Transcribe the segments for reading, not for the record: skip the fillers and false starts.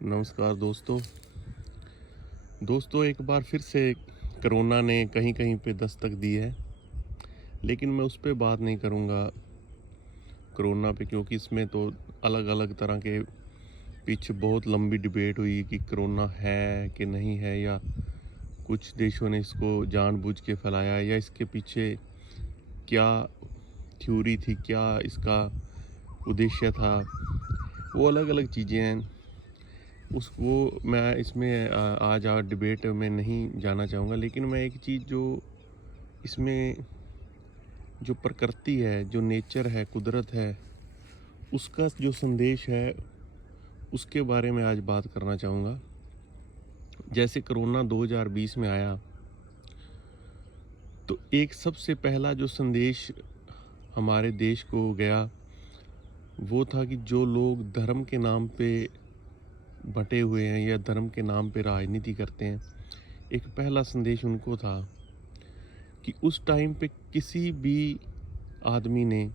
नमस्कार दोस्तों एक बार फिर से कोरोना ने कहीं कहीं पे दस्तक दी है। लेकिन मैं उस पे बात नहीं करूँगा कोरोना पे, क्योंकि इसमें तो अलग अलग तरह के पीछे बहुत लंबी डिबेट हुई कि कोरोना है कि नहीं है, या कुछ देशों ने इसको जानबूझ के फैलाया, या इसके पीछे क्या थ्योरी थी, क्या इसका उद्देश्य था। वो अलग अलग चीज़ें हैं। वो मैं इसमें आज डिबेट में नहीं जाना चाहूँगा। लेकिन मैं एक चीज़ जो इसमें जो प्रकृति है, जो नेचर है, कुदरत है, उसका जो संदेश है उसके बारे में आज बात करना चाहूँगा। जैसे कोरोना 2020 में आया तो एक सबसे पहला जो संदेश हमारे देश को गया वो था कि जो लोग धर्म के नाम पे बटे हुए हैं या धर्म के नाम पे राजनीति करते हैं, एक पहला संदेश उनको था कि उस टाइम पे किसी भी आदमी ने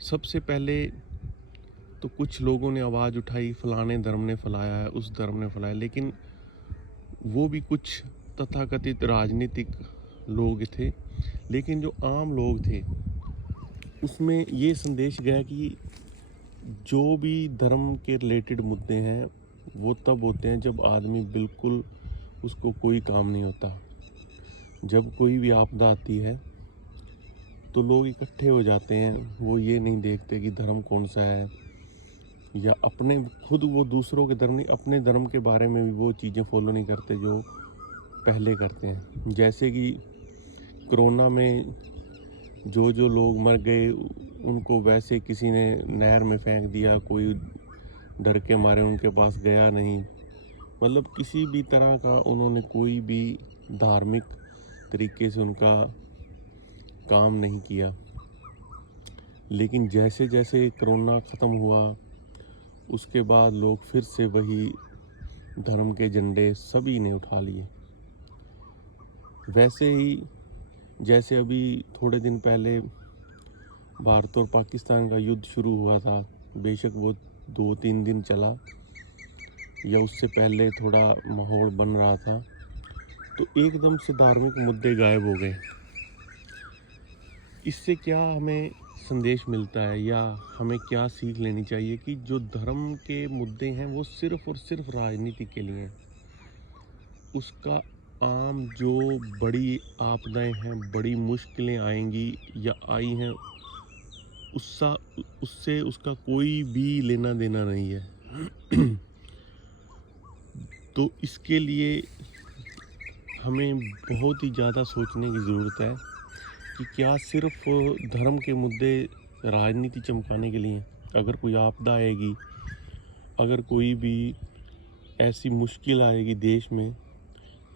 सबसे पहले तो कुछ लोगों ने आवाज़ उठाई, फलाने धर्म ने फैलाया है, उस धर्म ने फैलाया। लेकिन वो भी कुछ तथाकथित राजनीतिक लोग थे। लेकिन जो आम लोग थे उसमें ये संदेश गया कि जो भी धर्म के रिलेटेड मुद्दे हैं वो तब होते हैं जब आदमी बिल्कुल उसको कोई काम नहीं होता। जब कोई भी आपदा आती है तो लोग इकट्ठे हो जाते हैं। वो ये नहीं देखते कि धर्म कौन सा है, या अपने खुद वो दूसरों के धर्म नहीं, अपने धर्म के बारे में भी वो चीज़ें फॉलो नहीं करते जो पहले करते हैं। जैसे कि कोरोना में जो लोग मर गए उनको वैसे किसी ने नहर में फेंक दिया, कोई डर के मारे उनके पास गया नहीं। मतलब किसी भी तरह का उन्होंने कोई भी धार्मिक तरीके से उनका काम नहीं किया। लेकिन जैसे जैसे कोरोना ख़त्म हुआ उसके बाद लोग फिर से वही धर्म के झंडे सभी ने उठा लिए। वैसे ही जैसे अभी थोड़े दिन पहले भारत और पाकिस्तान का युद्ध शुरू हुआ था, बेशक वो 2-3 दिन चला या उससे पहले थोड़ा माहौल बन रहा था, तो एकदम से धार्मिक मुद्दे गायब हो गए। इससे क्या हमें संदेश मिलता है या हमें क्या सीख लेनी चाहिए कि जो धर्म के मुद्दे हैं वो सिर्फ़ और सिर्फ राजनीति के लिए हैं। उसका आम जो बड़ी आपदाएं हैं, बड़ी मुश्किलें आएंगी या आई हैं, उससे उसका कोई भी लेना देना नहीं है। तो इसके लिए हमें बहुत ही ज़्यादा सोचने की ज़रूरत है कि क्या सिर्फ धर्म के मुद्दे राजनीति चमकाने के लिए। अगर कोई आपदा आएगी, अगर कोई भी ऐसी मुश्किल आएगी देश में,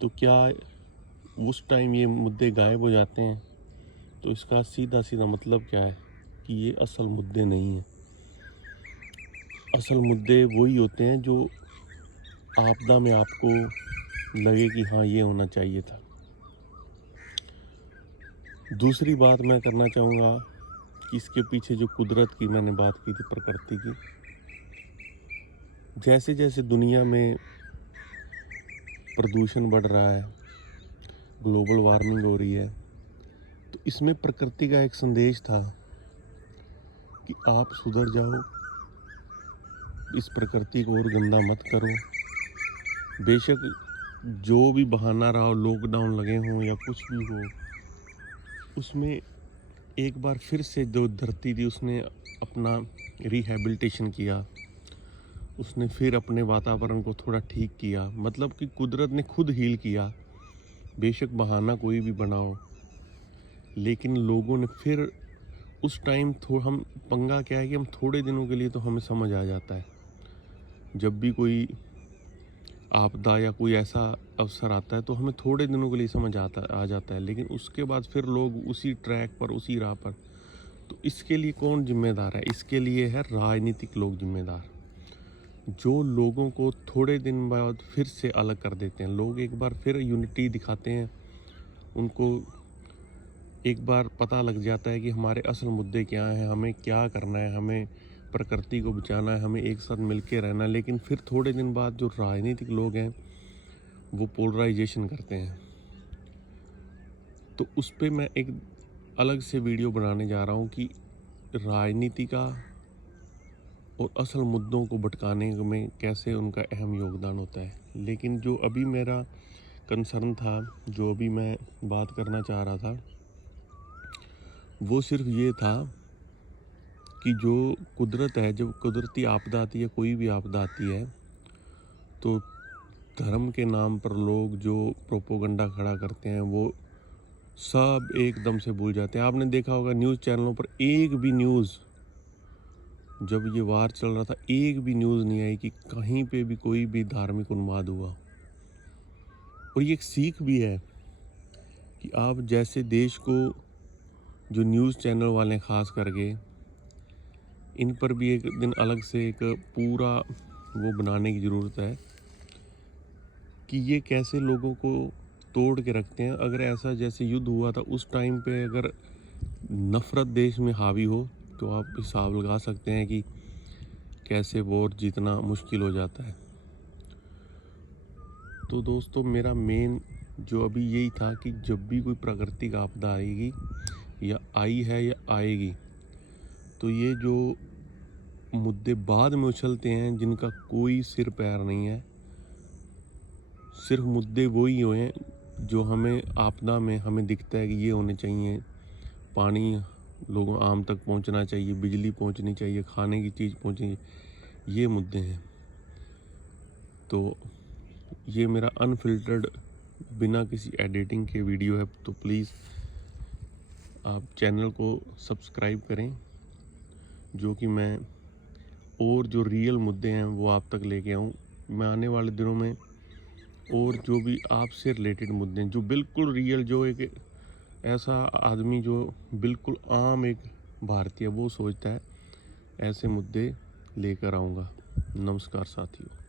तो क्या उस टाइम ये मुद्दे गायब हो जाते हैं? तो इसका सीधा सीधा मतलब क्या है कि ये असल मुद्दे नहीं हैं। असल मुद्दे वही होते हैं जो आपदा में आपको लगे कि हाँ ये होना चाहिए था। दूसरी बात मैं करना चाहूँगा कि इसके पीछे जो कुदरत की मैंने बात की थी, प्रकृति की, जैसे जैसे दुनिया में प्रदूषण बढ़ रहा है, ग्लोबल वार्मिंग हो रही है, तो इसमें प्रकृति का एक संदेश था कि आप सुधर जाओ, इस प्रकृति को और गंदा मत करो। बेशक जो भी बहाना रहा हो, लॉकडाउन लगे हों या कुछ भी हो, उसमें एक बार फिर से जो धरती थी उसने अपना रिहैबिलिटेशन किया। उसने फिर अपने वातावरण को थोड़ा ठीक किया। मतलब कि कुदरत ने खुद हील किया। बेशक बहाना कोई भी बनाओ, लेकिन लोगों ने फिर उस टाइम हम पंगा क्या है कि हम थोड़े दिनों के लिए तो हमें समझ आ जाता है। जब भी कोई आपदा या कोई ऐसा अवसर आता है तो हमें थोड़े दिनों के लिए समझ आ जाता है, लेकिन उसके बाद फिर लोग उसी ट्रैक पर, उसी राह पर। तो इसके लिए कौन जिम्मेदार है? इसके लिए है राजनीतिक लोग जिम्मेदार, जो लोगों को थोड़े दिन बाद फिर से अलग कर देते हैं। लोग एक बार फिर यूनिटी दिखाते हैं, उनको एक बार पता लग जाता है कि हमारे असल मुद्दे क्या हैं, हमें क्या करना है, हमें प्रकृति को बचाना है, हमें एक साथ मिलके रहना है। लेकिन फिर थोड़े दिन बाद जो राजनीतिक लोग हैं वो पोलराइजेशन करते हैं। तो उस पे मैं एक अलग से वीडियो बनाने जा रहा हूँ कि राजनीति का और असल मुद्दों को भटकाने में कैसे उनका अहम योगदान होता है। लेकिन जो अभी मेरा कंसर्न था, जो अभी मैं बात करना चाह रहा था, वो सिर्फ ये था कि जो कुदरत है, जब कुदरती आपदा आती है, कोई भी आपदा आती है, तो धर्म के नाम पर लोग जो प्रोपोगंडा खड़ा करते हैं वो सब एकदम से भूल जाते हैं। आपने देखा होगा न्यूज़ चैनलों पर एक भी न्यूज़, जब ये वार चल रहा था, एक भी न्यूज़ नहीं आई कि कहीं पे भी कोई भी धार्मिक उन्माद हुआ। और ये एक सीख भी है कि आप जैसे देश को, जो न्यूज़ चैनल वाले ख़ास करके, इन पर भी एक दिन अलग से एक पूरा वो बनाने की ज़रूरत है कि ये कैसे लोगों को तोड़ के रखते हैं। अगर ऐसा जैसे युद्ध हुआ था उस टाइम पे अगर नफ़रत देश में हावी हो तो आप हिसाब लगा सकते हैं कि कैसे वॉर जीतना मुश्किल हो जाता है। तो दोस्तों, मेरा मेन जो अभी यही था कि जब भी कोई प्राकृतिक आपदा आएगी या आई है या आएगी, तो ये जो मुद्दे बाद में उछलते हैं जिनका कोई सिर पैर नहीं है, सिर्फ मुद्दे वही हुए हैं जो हमें आपदा में हमें दिखता है कि ये होने चाहिए। पानी लोगों आम तक पहुंचना चाहिए, बिजली पहुंचनी चाहिए, खाने की चीज़ पहुंचनी, ये मुद्दे हैं। तो ये मेरा अनफिल्टर्ड, बिना किसी एडिटिंग के वीडियो है। तो प्लीज़ आप चैनल को सब्सक्राइब करें, जो कि मैं और जो रियल मुद्दे हैं वो आप तक लेके आऊँ। मैं आने वाले दिनों में और जो भी आपसे रिलेटेड मुद्दे हैं, जो बिल्कुल रियल, जो एक ऐसा आदमी जो बिल्कुल आम एक भारतीय वो सोचता है, ऐसे मुद्दे लेकर आऊँगा। नमस्कार साथियों।